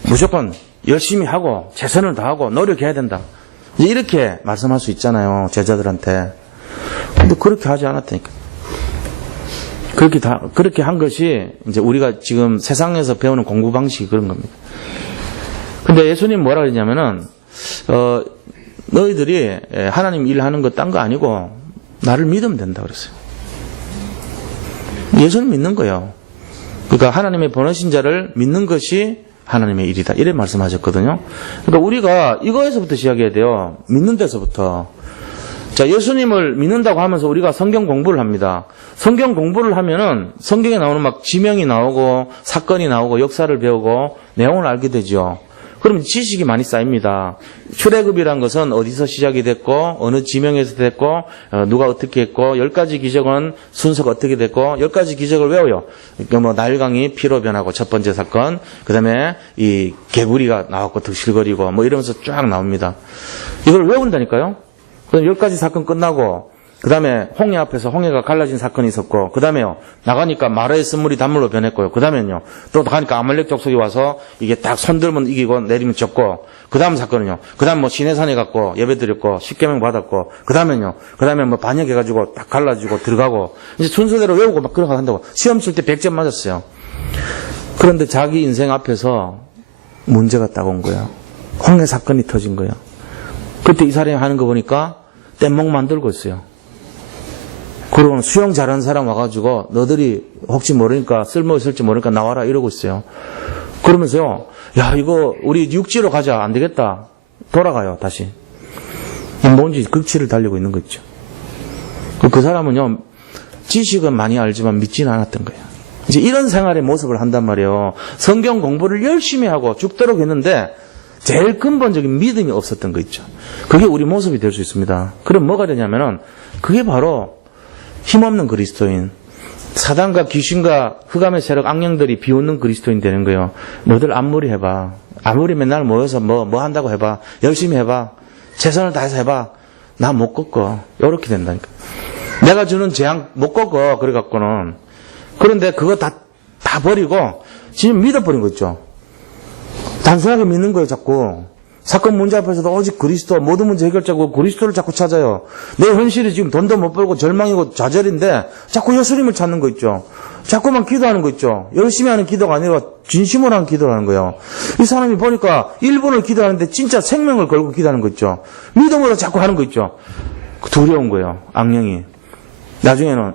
무조건 열심히 하고 최선을 다하고 노력해야 된다. 이제 이렇게 말씀할 수 있잖아요, 제자들한테. 근데 그렇게 하지 않았다니까. 그렇게 한 것이 이제 우리가 지금 세상에서 배우는 공부 방식이 그런 겁니다. 근데 예수님 뭐라 그러냐면은 너희들이 하나님 일하는 거 딴 거 아니고 나를 믿으면 된다 그랬어요. 예수님 믿는 거예요. 그러니까 하나님의 보내신 자를 믿는 것이 하나님의 일이다. 이래 말씀하셨거든요. 그러니까 우리가 이거에서부터 시작해야 돼요. 믿는 데서부터. 자, 예수님을 믿는다고 하면서 우리가 성경 공부를 합니다. 성경 공부를 하면은 성경에 나오는 막 지명이 나오고 사건이 나오고 역사를 배우고 내용을 알게 되죠. 그러면 지식이 많이 쌓입니다. 출애굽이란 것은 어디서 시작이 됐고 어느 지명에서 됐고 누가 어떻게 했고 10가지 기적은 순서가 어떻게 됐고 10가지 기적을 외워요. 그러니까 뭐 나일강이 피로 변하고 첫 번째 사건, 그다음에 이 개구리가 나왔고 득실거리고 뭐 이러면서 쫙 나옵니다. 이걸 외운다니까요. 그럼 10가지 사건 끝나고 그 다음에 홍해 앞에서 홍해가 갈라진 사건이 있었고, 그 다음에요, 나가니까 마라의 쓴물이 단물로 변했고요. 그 다음에는요, 또 나가니까 아말렉 족속이 와서 이게 딱 손들면 이기고 내리면 졌고, 그 다음 사건은요, 그 다음 뭐 시내산에 갔고 예배 드렸고 십계명 받았고, 그 다음에는요, 그 다음에 뭐 반역해가지고 딱 갈라지고 들어가고, 이제 순서대로 외우고 막 그렇게 한다고. 시험 칠 때 100점 맞았어요. 그런데 자기 인생 앞에서 문제가 딱 온 거야. 홍해 사건이 터진 거야. 그때 이 사람이 하는 거 보니까 뗏목 만들고 있어요. 그러고 수영 잘하는 사람 와가지고 너들이 혹시 모르니까 쓸모 있을지 모르니까 나와라 이러고 있어요. 그러면서요, 야 이거 우리 육지로 가자. 안 되겠다. 돌아가요 다시. 뭔지 극치를 달리고 있는 거 있죠. 그 사람은요 지식은 많이 알지만 믿지는 않았던 거예요. 이제 이런 생활의 모습을 한단 말이에요. 성경 공부를 열심히 하고 죽도록 했는데 제일 근본적인 믿음이 없었던 거 있죠. 그게 우리 모습이 될 수 있습니다. 그럼 뭐가 되냐면은 그게 바로 힘없는 그리스도인, 사단과 귀신과 흑암의 세력 악령들이 비웃는 그리스도인 되는 거예요. 너들 아무리 해봐. 아무리 맨날 모여서 뭐 한다고 해봐. 열심히 해봐. 최선을 다해서 해봐. 나 못 꺾어. 이렇게 된다니까. 내가 주는 재앙 못 꺾어. 그래갖고는. 그런데 그거 다 버리고 지금 믿어버린 거 있죠. 단순하게 믿는 거예요, 자꾸. 사건 문제 앞에서도 오직 그리스도, 모든 문제 해결자고 그리스도를 자꾸 찾아요. 내 현실이 지금 돈도 못 벌고 절망이고 좌절인데 자꾸 예수님을 찾는 거 있죠. 자꾸만 기도하는 거 있죠. 열심히 하는 기도가 아니라 진심으로 하는 기도를 하는 거예요. 이 사람이 보니까 1분을 기도하는데 진짜 생명을 걸고 기도하는 거 있죠. 믿음으로 자꾸 하는 거 있죠. 두려운 거예요, 악령이. 나중에는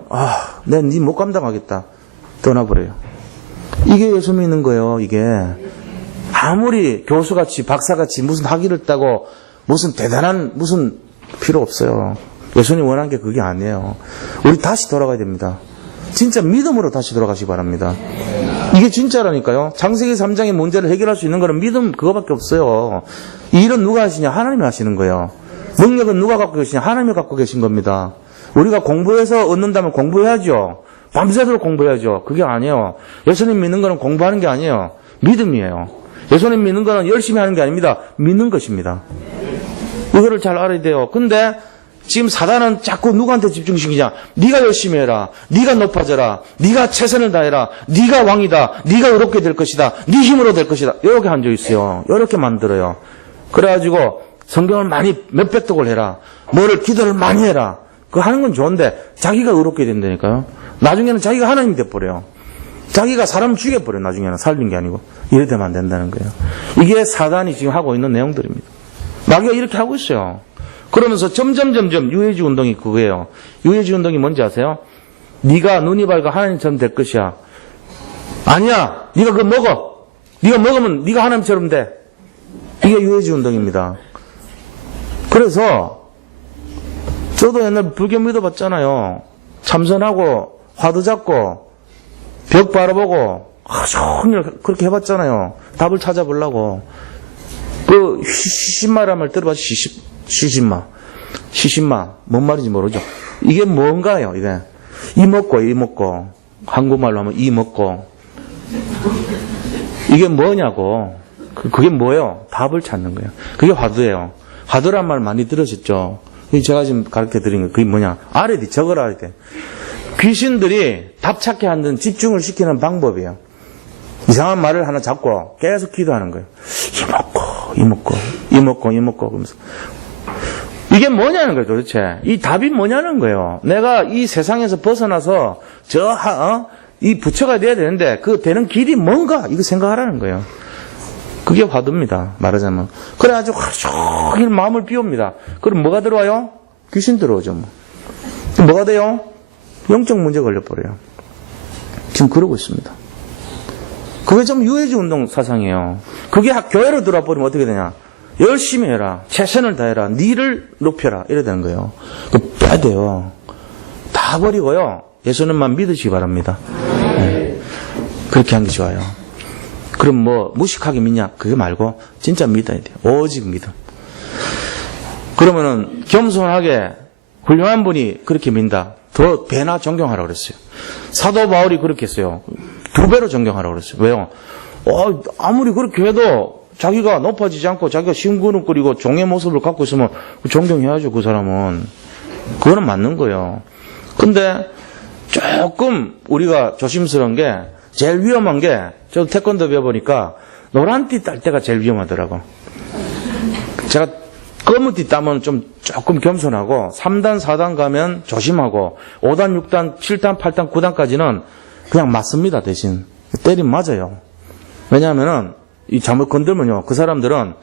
내가 네 못 감당하겠다. 떠나버려요. 이게 예수 믿는 거예요, 이게. 아무리 교수같이 박사같이 무슨 학위를 따고 무슨 대단한 무슨 필요 없어요. 예수님 원하는 게 그게 아니에요. 우리 다시 돌아가야 됩니다. 진짜 믿음으로 다시 돌아가시기 바랍니다. 이게 진짜라니까요. 창세기 3장의 문제를 해결할 수 있는 거는 믿음 그거밖에 없어요. 이 일은 누가 하시냐? 하나님이 하시는 거예요. 능력은 누가 갖고 계시냐? 하나님이 갖고 계신 겁니다. 우리가 공부해서 얻는다면 공부해야죠. 밤새도록 공부해야죠. 그게 아니에요. 예수님 믿는 거는 공부하는 게 아니에요. 믿음이에요. 예수님 믿는 거는 열심히 하는 게 아닙니다. 믿는 것입니다. 이거를 잘 알아야 돼요. 근데 지금 사단은 자꾸 누구한테 집중시키냐? 네가 열심히 해라. 네가 높아져라. 네가 최선을 다해라. 네가 왕이다. 네가 이렇게 될 것이다. 네 힘으로 될 것이다. 이렇게 앉아 있어요. 이렇게 만들어요. 그래가지고 성경을 많이 몇백 독을 해라. 기도를 많이 해라. 그거 하는 건 좋은데 자기가 의롭게 된다니까요. 나중에는 자기가 하나님이 돼버려요. 자기가 사람을 죽여버려요. 나중에는 살린 게 아니고. 이래 되면 안 된다는 거예요. 이게 사단이 지금 하고 있는 내용들입니다. 마귀가 이렇게 하고 있어요. 그러면서 점점 유해지 운동이 그거예요. 유해지 운동이 뭔지 아세요? 네가 눈이 밝아 하나님처럼 될 것이야. 아니야. 네가 그거 먹어. 네가 먹으면 네가 하나님처럼 돼. 이게 유해지 운동입니다. 그래서 저도 옛날 불교 믿어봤잖아요. 참선하고 화두 잡고 벽 바라보고 종일 그렇게 해봤잖아요. 답을 찾아보려고. 그 시신마람을 들어봤지. 시신마 뭔 말인지 모르죠. 이게 뭔가요? 이게 이 먹고 한국말로 하면 이 먹고 이게 뭐냐고. 그게 뭐예요? 답을 찾는 거예요. 그게 화두예요. 화두란 말 많이 들으셨죠? 제가 지금 가르쳐 드린 거 그게 뭐냐? 아래 뒤 적어라 돼. 귀신들이 답 찾게 하는 집중을 시키는 방법이에요. 이상한 말을 하나 잡고 계속 기도하는 거예요. 이 먹고 그러면서 이게 뭐냐는 거예요, 도대체. 이 답이 뭐냐는 거예요. 내가 이 세상에서 벗어나서 이 부처가 돼야 되는데 그 되는 길이 뭔가 이거 생각하라는 거예요. 그게 화두입니다. 말하자면. 그래가지고 하루 종일 마음을 비웁니다. 그럼 뭐가 들어와요? 귀신 들어오죠. 뭐. 뭐가 돼요? 영적 문제 걸려버려요. 지금 그러고 있습니다. 그게 좀 유해지 운동 사상이에요. 그게 교회로 들어와 버리면 어떻게 되냐? 열심히 해라. 최선을 다해라. 니를 높여라. 이래야 되는 거예요. 그거 빼야 돼요. 다 버리고요. 예수님만 믿으시기 바랍니다. 네. 그렇게 하는 게 좋아요. 그럼 뭐 무식하게 믿냐? 그게 말고 진짜 믿어야 돼요. 오직 믿음. 그러면은 겸손하게 훌륭한 분이 그렇게 믿는다. 더 배나 존경하라고 그랬어요. 사도 바울이 그렇게 했어요. 2배로 존경하라고 그랬어요. 왜요? 아무리 그렇게 해도 자기가 높아지지 않고 자기가 심구름거리고 종의 모습을 갖고 있으면 존경해야죠. 그 사람은. 그거는 맞는 거예요. 근데 조금 우리가 조심스러운 게 제일 위험한 게 저도 태권도 배워보니까 노란띠 딸 때가 제일 위험하더라고. 제가 검은띠 따면 좀 조금 겸손하고 3단, 4단 가면 조심하고 5단, 6단, 7단, 8단, 9단까지는 그냥 맞습니다. 대신 때리면 맞아요. 왜냐하면은 이 잘못 건들면요 그 사람들은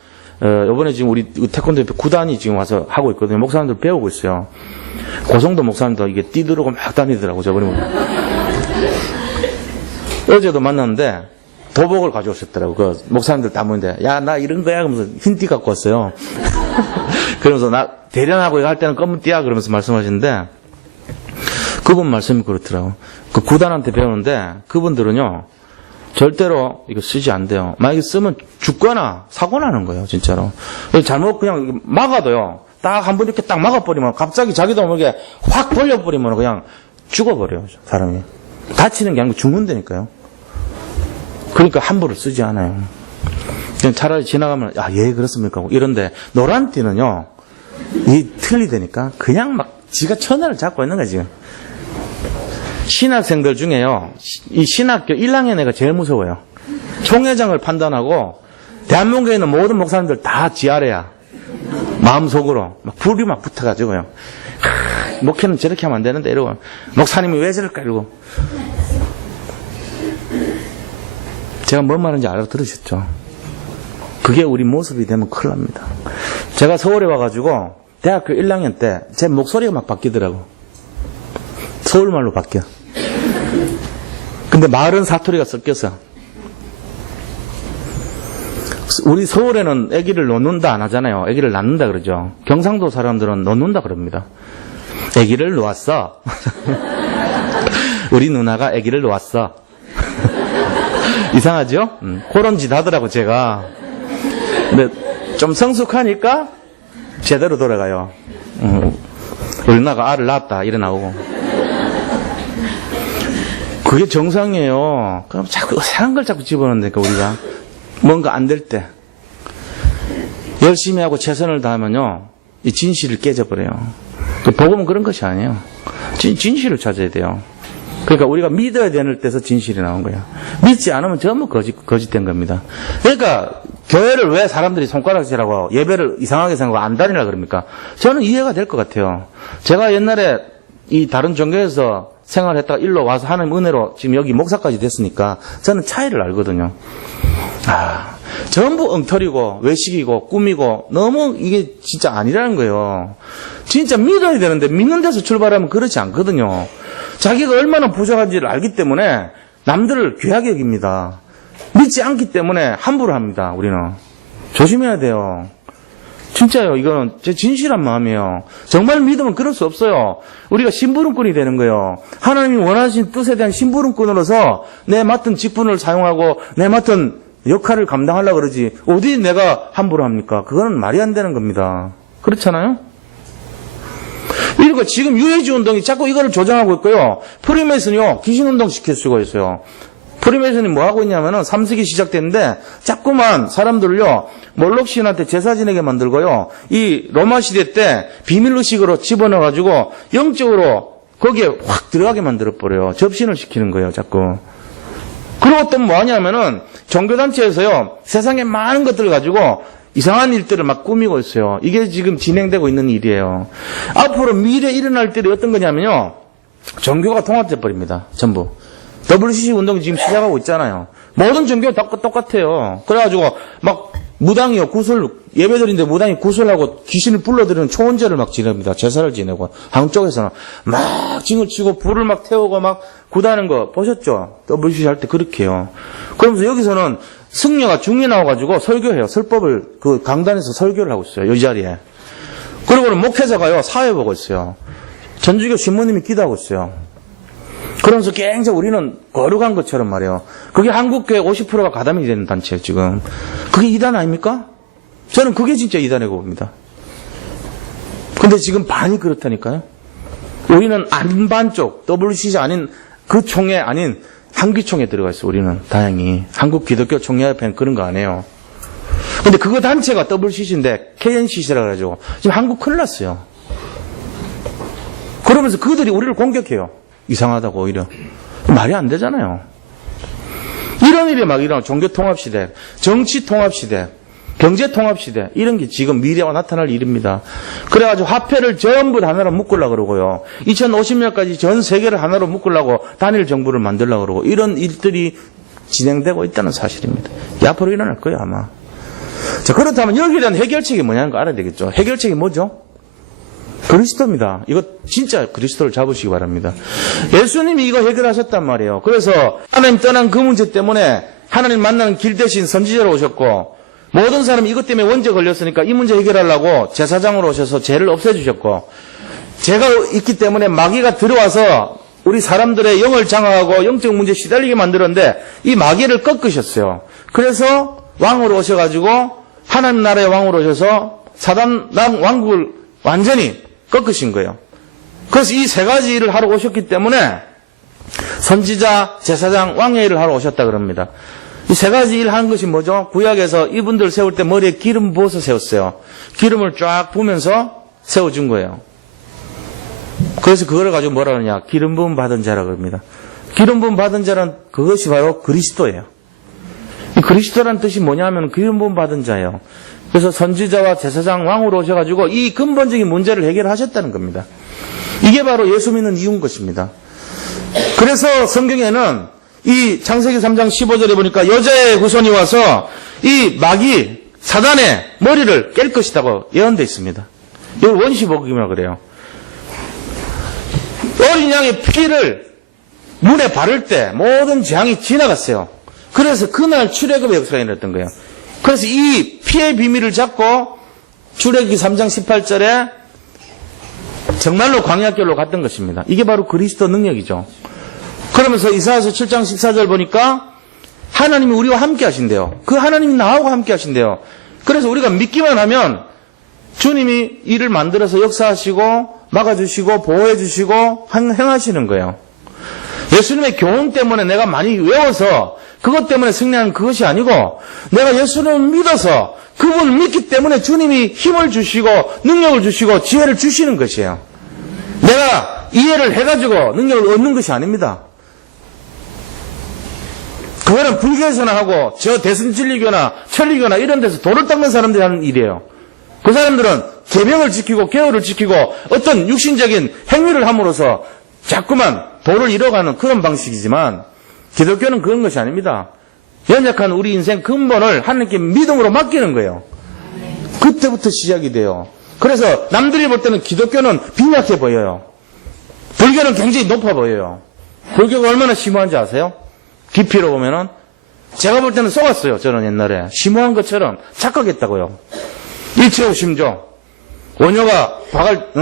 이번에 지금 우리 태권도 9단이 지금 와서 하고 있거든요. 목사님들 배우고 있어요. 고성도 목사님도 이게 뛰들고 막 다니더라고 저번에. 어제도 만났는데 도복을 가져오셨더라고. 그 목사님들 다 모인데 야 나 이런 거야 그러면서 흰띠 갖고 왔어요. 그러면서 나 대련하고 할 때는 검은 띠야 그러면서 말씀하시는데 그분 말씀이 그렇더라고. 그 구단한테 배우는데 그분들은요 절대로 이거 쓰지 안 돼요. 만약에 쓰면 죽거나 사고 나는 거예요 진짜로. 잘못 그냥 막아도요 딱 한 번 이렇게 딱 막아버리면 갑자기 자기도 모르게 확 돌려버리면 그냥 죽어버려요 사람이. 다치는 게 아니고 죽는다니까요. 그러니까 함부로 쓰지 않아요. 그냥 차라리 지나가면 예 그렇습니까 이런데 노란띠는요 이 틀리다니까 그냥 막 지가 천하를 잡고 있는 거야 지금. 신학생들 중에요 이 신학교 1학년 애가 제일 무서워요. 총회장을 판단하고 대한민국에 있는 모든 목사님들 다 지아래야. 마음속으로 막 불이 막 붙어가지고요. 목회는 저렇게 하면 안 되는데 이러고 목사님이 왜 저럴까 이러고. 제가 뭔 말인지 알아들으셨죠? 그게 우리 모습이 되면 큰일 납니다. 제가 서울에 와가지고 대학교 1학년 때 제 목소리가 막 바뀌더라고. 서울말로 바뀌어. 근데 말은 사투리가 섞여서. 우리 서울에는 아기를 놓는다 안 하잖아요. 아기를 낳는다 그러죠. 경상도 사람들은 놓는다 그럽니다. 아기를 놓았어. 우리 누나가 아기를 놓았어. 이상하죠? 그런 짓 하더라고 제가. 근데 좀 성숙하니까 제대로 돌아가요. 우리 누나가 알을 낳았다 이래 나오고. 그게 정상이에요. 그럼 자꾸 이상한 걸 자꾸 집어넣는다니까 우리가. 뭔가 안 될 때. 열심히 하고 최선을 다하면요. 이 진실을 깨져버려요. 복음은 그런 것이 아니에요. 진실을 찾아야 돼요. 그러니까 우리가 믿어야 되는 데서 진실이 나온 거야. 믿지 않으면 전부 거짓된 겁니다. 그러니까 교회를 왜 사람들이 손가락질하고 예배를 이상하게 생각하고 안 다니라 그럽니까? 저는 이해가 될 것 같아요. 제가 옛날에 이 다른 종교에서 생활했다가 일로 와서 하나님 은혜로 지금 여기 목사까지 됐으니까 저는 차이를 알거든요. 전부 엉터리고 외식이고 꿈이고 너무 이게 진짜 아니라는 거예요. 진짜 믿어야 되는데 믿는 데서 출발하면 그렇지 않거든요. 자기가 얼마나 부족한지를 알기 때문에 남들을 귀하게 여깁니다. 믿지 않기 때문에 함부로 합니다. 우리는 조심해야 돼요. 진짜요. 이거는 제 진실한 마음이에요. 정말 믿으면 그럴 수 없어요. 우리가 심부름꾼이 되는 거예요. 하나님이 원하신 뜻에 대한 심부름꾼으로서 내 맡은 직분을 사용하고 내 맡은 역할을 감당하려고 그러지 어디 내가 함부로 합니까? 그거는 말이 안 되는 겁니다. 그렇잖아요? 이러고 지금 유해주 운동이 자꾸 이거를 조장하고 있고요. 프리메이슨이요. 귀신운동 시킬 수가 있어요. 프리메이슨이 뭐 하고 있냐면은 3세기 시작됐는데 자꾸만 사람들을요 몰록신한테 제사 지내게 만들고요. 이 로마 시대 때 비밀의식으로 집어넣어가지고 영적으로 거기에 확 들어가게 만들어버려요. 접신을 시키는 거예요. 자꾸. 그리고 또 뭐 하냐면은 종교단체에서요 세상에 많은 것들을 가지고 이상한 일들을 막 꾸미고 있어요. 이게 지금 진행되고 있는 일이에요. 앞으로 미래에 일어날 일이 어떤 거냐면요. 종교가 통합돼 버립니다. 전부. WCC 운동이 지금 시작하고 있잖아요. 모든 종교가 다 똑같아요. 그래가지고 막 무당이요. 구슬 예배드리는데 무당이 구슬하고 귀신을 불러들이는 초원제를 막 지냅니다. 제사를 지내고 한쪽에서는 막 징을 치고 불을 막 태우고 막 구다는 거 보셨죠? WCC 할 때 그렇게 해요. 그러면서 여기서는 승려가 중리 나와가지고 설교해요. 설법을 그 강단에서 설교를 하고 있어요. 이 자리에. 그리고는 목회자가요 사회 보고 있어요. 전주교 신부님이 기도하고 있어요. 그러면서 굉장히 우리는 거룩한 것처럼 말이에요. 그게 한국교회 50%가 가담이 되는 단체예요, 지금. 그게 이단 아닙니까? 저는 그게 진짜 이단이라고 봅니다. 근데 지금 반이 그렇다니까요. 우리는 안반 쪽, WCC 아닌 그 총회 아닌 한기총에 들어가 있어요, 우리는. 다행히. 한국 기독교 총회협회는 그런 거 안 해요. 근데 그거 단체가 WCC인데, KNCC라고 해가지고, 지금 한국 큰일 났어요. 그러면서 그들이 우리를 공격해요. 이상하다고 오히려. 말이 안 되잖아요. 이런 일이 막 일어나고 종교 통합 시대, 정치 통합 시대, 경제 통합 시대 이런 게 지금 미래가 나타날 일입니다. 그래가지고 화폐를 전부 다 하나로 묶으려고 그러고요. 2050년까지 전 세계를 하나로 묶으려고 단일 정부를 만들려고 그러고 이런 일들이 진행되고 있다는 사실입니다. 이 앞으로 일어날 거예요 아마. 자, 그렇다면 여기에 대한 해결책이 뭐냐는 거 알아야 되겠죠. 해결책이 뭐죠? 그리스도입니다. 이거 진짜 그리스도를 잡으시기 바랍니다. 예수님이 이거 해결하셨단 말이에요. 그래서 하나님 떠난 그 문제 때문에 하나님 만나는 길 대신 선지자로 오셨고 모든 사람이 이것 때문에 원죄 걸렸으니까 이 문제 해결하려고 제사장으로 오셔서 죄를 없애주셨고 죄가 있기 때문에 마귀가 들어와서 우리 사람들의 영을 장악하고 영적 문제에 시달리게 만들었는데 이 마귀를 꺾으셨어요. 그래서 왕으로 오셔가지고 하나님 나라의 왕으로 오셔서 사단 왕국을 완전히 꺾으신 거예요. 그래서 이 세 가지 일을 하러 오셨기 때문에 선지자, 제사장, 왕의 일을 하러 오셨다 그럽니다. 이 세 가지 일 하는 것이 뭐죠? 구약에서 이분들 세울 때 머리에 기름 부어서 세웠어요. 기름을 쫙 부으면서 세워준 거예요. 그래서 그걸 가지고 뭐라 그러냐? 기름 부음 받은 자라 그럽니다. 기름 부음 받은 자는 그것이 바로 그리스도예요. 이 그리스도란 뜻이 뭐냐면 기름 부음 받은 자예요. 그래서 선지자와 제사장 왕으로 오셔가지고 이 근본적인 문제를 해결하셨다는 겁니다. 이게 바로 예수 믿는 이유인 것입니다. 그래서 성경에는 이 창세기 3장 15절에 보니까 여자의 후손이 와서 이 마귀 사단의 머리를 깰 것이라고 예언되어 있습니다. 이걸 원시복음이라고 그래요. 어린 양의 피를 문에 바를 때 모든 재앙이 지나갔어요. 그래서 그날 출애굽의 역사가 일어났던 거예요. 그래서 이 피의 비밀을 잡고 출애굽기 3장 18절에 정말로 광야길로 갔던 것입니다. 이게 바로 그리스도 능력이죠. 그러면서 이사야서 7장 14절 보니까 하나님이 우리와 함께 하신대요. 그 하나님이 나하고 함께 하신대요. 그래서 우리가 믿기만 하면 주님이 일을 만들어서 역사하시고 막아주시고 보호해주시고 행하시는 거예요. 예수님의 교훈 때문에 내가 많이 외워서 그것 때문에 승리하는 그것이 아니고 내가 예수님을 믿어서 그분을 믿기 때문에 주님이 힘을 주시고 능력을 주시고 지혜를 주시는 것이에요. 내가 이해를 해가지고 능력을 얻는 것이 아닙니다. 그거는 불교에서나 하고 저 대승진리교나 천리교나 이런 데서 돌을 닦는 사람들이 하는 일이에요. 그 사람들은 계명을 지키고 계율을 지키고 어떤 육신적인 행위를 함으로써 자꾸만 도를 이뤄가는 그런 방식이지만 기독교는 그런 것이 아닙니다. 연약한 우리 인생 근본을 하나님께 믿음으로 맡기는 거예요. 그때부터 시작이 돼요. 그래서 남들이 볼 때는 기독교는 빈약해 보여요. 불교는 굉장히 높아 보여요. 불교가 얼마나 심오한지 아세요? 깊이로 보면은 제가 볼 때는 속았어요. 저는 옛날에 심오한 것처럼 착각했다고요. 일체오심조. 원효가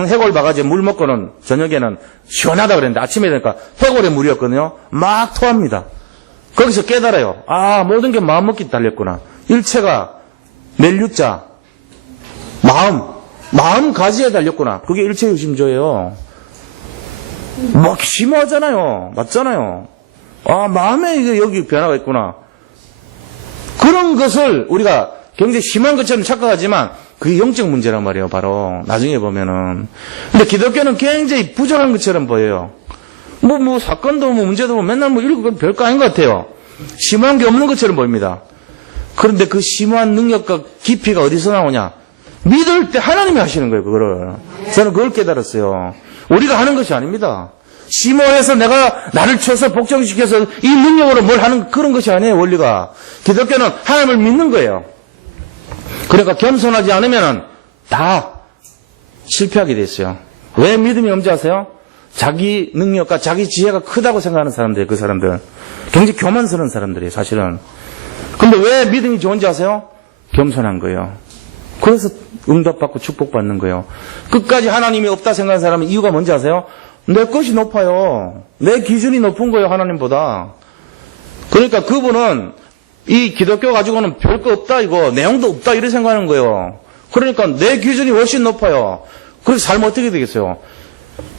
해골 바가지에 물 먹고는 저녁에는 시원하다 그랬는데 아침에 되니까 해골에 물이었거든요. 막 토합니다. 거기서 깨달아요. 아, 모든 게 마음먹기 달렸구나. 일체가 멜유자 마음가지에 달렸구나. 그게 일체유심조예요. 막 심오하잖아요. 맞잖아요. 아, 마음에 이게 여기 변화가 있구나. 그런 것을 우리가 굉장히 심한 것처럼 착각하지만 그게 영적 문제란 말이에요. 바로 나중에 보면은. 근데 기독교는 굉장히 부정한 것처럼 보여요. 사건도 문제도 맨날 읽고 별거 아닌 것 같아요. 심한 게 없는 것처럼 보입니다. 그런데 그 심오한 능력과 깊이가 어디서 나오냐? 믿을 때 하나님이 하시는 거예요, 그거를. 저는 그걸 깨달았어요. 우리가 하는 것이 아닙니다. 심오해서 내가 나를 쳐서 복종시켜서 이 능력으로 뭘 하는 그런 것이 아니에요, 원리가. 기독교는 하나님을 믿는 거예요. 그러니까 겸손하지 않으면 다 실패하게 됐어요. 왜 믿음이 없는지 아세요? 자기 능력과 자기 지혜가 크다고 생각하는 사람들이에요, 그 사람들. 굉장히 교만스러운 사람들이에요, 사실은. 근데 왜 믿음이 좋은지 아세요? 겸손한 거예요. 그래서 응답받고 축복받는 거예요. 끝까지 하나님이 없다 생각하는 사람은 이유가 뭔지 아세요? 내 것이 높아요. 내 기준이 높은 거예요, 하나님보다. 그러니까 그분은 이 기독교 가지고는 별거 없다, 이거. 내용도 없다, 이렇게 생각하는 거예요. 그러니까 내 기준이 훨씬 높아요. 그래서 살면 어떻게 되겠어요?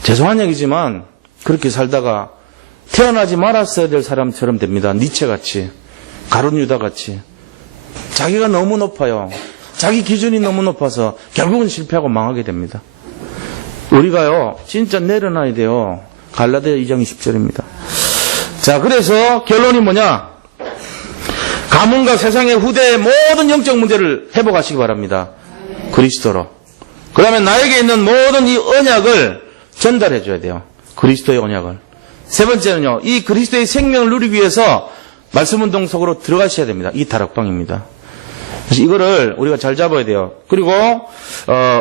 죄송한 얘기지만 그렇게 살다가 태어나지 말았어야 될 사람처럼 됩니다. 니체같이, 가룟 유다같이. 자기가 너무 높아요. 자기 기준이 너무 높아서 결국은 실패하고 망하게 됩니다. 우리가요, 진짜 내려놔야 돼요. 갈라디아 2장 20절입니다. 자, 그래서 결론이 뭐냐? 가문과 세상의 후대의 모든 영적 문제를 회복하시기 바랍니다. 그리스도로. 그 다음에 나에게 있는 모든 이 언약을 전달해 줘야 돼요. 그리스도의 언약을. 세 번째는요, 이 그리스도의 생명을 누리기 위해서 말씀운동 속으로 들어가셔야 됩니다. 이 다락방입니다. 그래서 이거를 우리가 잘 잡아야 돼요. 그리고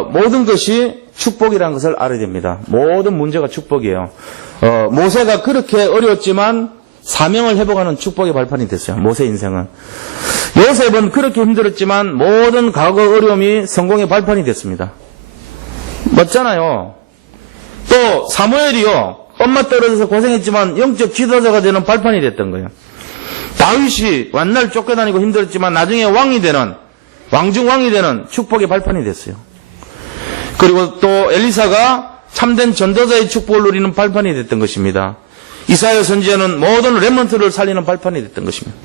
모든 것이 축복이라는 것을 알아야 됩니다. 모든 문제가 축복이에요. 모세가 그렇게 어려웠지만 사명을 회복하는 축복의 발판이 됐어요. 모세 인생은. 요셉은 그렇게 힘들었지만 모든 과거 어려움이 성공의 발판이 됐습니다. 맞잖아요. 또 사무엘이요, 엄마 떨어져서 고생했지만 영적 지도자가 되는 발판이 됐던 거예요. 다윗이 완날 쫓겨다니고 힘들었지만 나중에 왕이 되는, 왕중왕이 되는 축복의 발판이 됐어요. 그리고 또 엘리사가 참된 전도자의 축복을 누리는 발판이 됐던 것입니다. 이사야 선지자는 모든 렘넌트를 살리는 발판이 됐던 것입니다.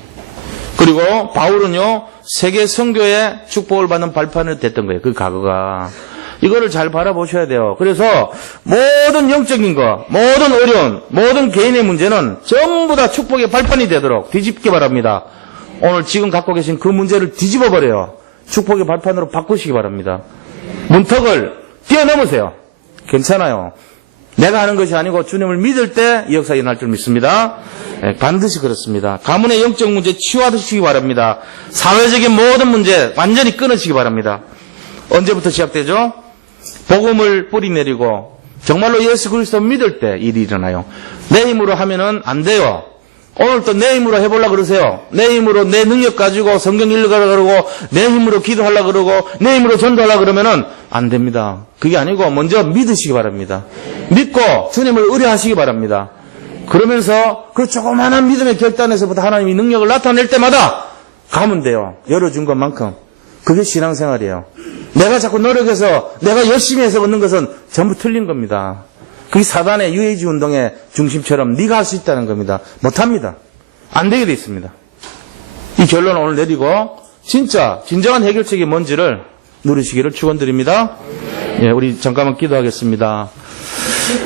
그리고 바울은요, 세계 선교의 축복을 받는 발판이 됐던 거예요. 그 과거가. 이거를 잘 바라보셔야 돼요. 그래서 모든 영적인 거, 모든 어려운, 모든 개인의 문제는 전부 다 축복의 발판이 되도록 뒤집기 바랍니다. 오늘 지금 갖고 계신 그 문제를 뒤집어버려요. 축복의 발판으로 바꾸시기 바랍니다. 문턱을 뛰어넘으세요. 괜찮아요. 내가 하는 것이 아니고 주님을 믿을 때 이 역사 일어날 줄 믿습니다. 반드시 그렇습니다. 가문의 영적 문제 치유하시기 바랍니다. 사회적인 모든 문제 완전히 끊으시기 바랍니다. 언제부터 시작되죠? 복음을 뿌리내리고 정말로 예수 그리스도 믿을 때 일이 일어나요. 내 힘으로 하면은 안 돼요. 오늘 또 내 힘으로 해보려고 그러세요. 내 힘으로 내 능력 가지고 성경 읽으려고 그러고 내 힘으로 기도하려고 그러고 내 힘으로 전도하려고 그러면은 안 됩니다. 그게 아니고 먼저 믿으시기 바랍니다. 믿고 주님을 의뢰하시기 바랍니다. 그러면서 그 조그마한 믿음의 결단에서부터 하나님이 능력을 나타낼 때마다 가면 돼요. 열어준 것만큼. 그게 신앙생활이에요. 내가 자꾸 노력해서 내가 열심히 해서 얻는 것은 전부 틀린 겁니다. 그게 사단의 유해지 운동의 중심처럼 네가 할 수 있다는 겁니다. 못합니다. 안 되게 돼 있습니다. 이 결론을 오늘 내리고 진짜 진정한 해결책이 뭔지를 누리시기를 축원드립니다. 예, 우리 잠깐만 기도하겠습니다.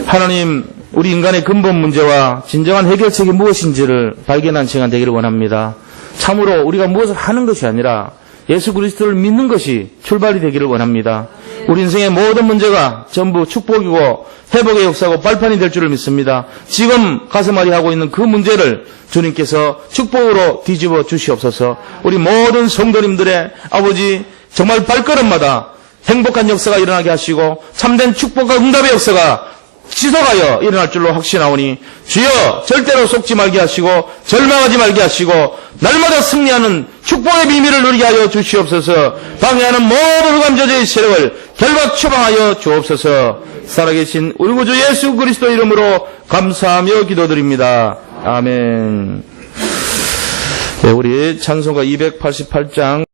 하나님, 우리 인간의 근본 문제와 진정한 해결책이 무엇인지를 발견한 시간 되기를 원합니다. 참으로 우리가 무엇을 하는 것이 아니라 예수 그리스도를 믿는 것이 출발이 되기를 원합니다. 우리 인생의 모든 문제가 전부 축복이고 회복의 역사고 발판이 될 줄을 믿습니다. 지금 가슴앓이 하고 있는 그 문제를 주님께서 축복으로 뒤집어 주시옵소서. 우리 모든 성도님들의 아버지 정말 발걸음마다 행복한 역사가 일어나게 하시고 참된 축복과 응답의 역사가 지속하여 일어날 줄로 확신하오니 주여 절대로 속지 말게 하시고 절망하지 말게 하시고 날마다 승리하는 축복의 비밀을 누리게 하여 주시옵소서. 방해하는 모든 흑암저주의 세력을 결박 처방하여 주옵소서. 살아계신 우리 구주 예수 그리스도 이름으로 감사하며 기도드립니다. 아멘. 네, 우리 찬송가 288장